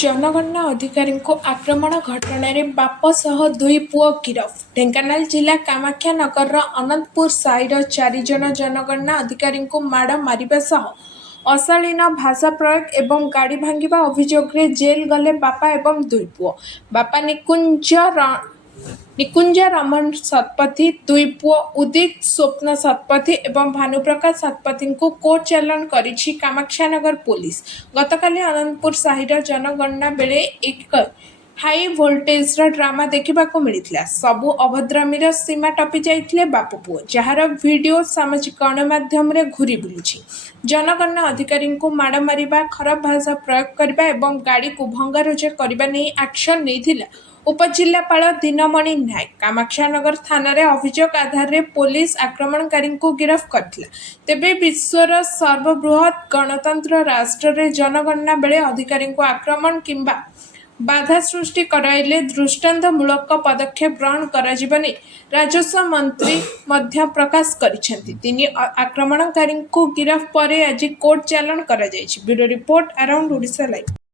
जनगणना अधिकारी को आक्रमण घटन बाप सह दुई पुओ गिरफ। ढेंकानाल जिला कामाख्यानगर अनंतपुर साईर 4 जन जनगणना अधिकारी को माड़ मारिबा सह अशालीन भाषा प्रयोग एवं गाड़ी भांगिबा अभियोग रे जेल गले बापा एवं दुई पुओ। बापा निकुंज रमन शतपथी, दुई पुओ उदित स्वप्न शतपथी एवं भानुप्रकाश शतपथी को कोर्ट चालान करिछि कामाख्यानगर पुलिस। गतकाली अनंतपुर साहिर जनगणना बेले एक हाई वोल्टेज ड्रामा देखा मिलता। सबु अभद्रामीर सीमा टपी जाइथिले बाप पुओ, जार वीडियो सामाजिक गणमाध्यम रे घूरी बुलुछि। जनगणना अधिकारी को माड़ मारिबा, खराब भाषा प्रयोग करबा एवं गाड़ी को भंगारुजा करबा नै एक्शन नैथिला उपजिल्लापाल दिनमणि नायक। कामाख्यानगर थाना रे अभियोग आधार रे पुलिस आक्रमणकारी को गिरफ्त करथिला। तेबे विश्वर सर्वबृहत गणतंत्र राष्ट्र रे जनगणना बेले अधिकारी को आक्रमण किंबा बाधा सृष्टि कराइले दृष्टांतमूलक पदक्षेप ग्रहण कराजिबा नै राजस्व मंत्री मध्य प्रकाश करिसेंति। तिनी आक्रमणकारी को गिरफ्त परे आज कोर्ट चालान करा जायछि। Bureau report around Odisha live.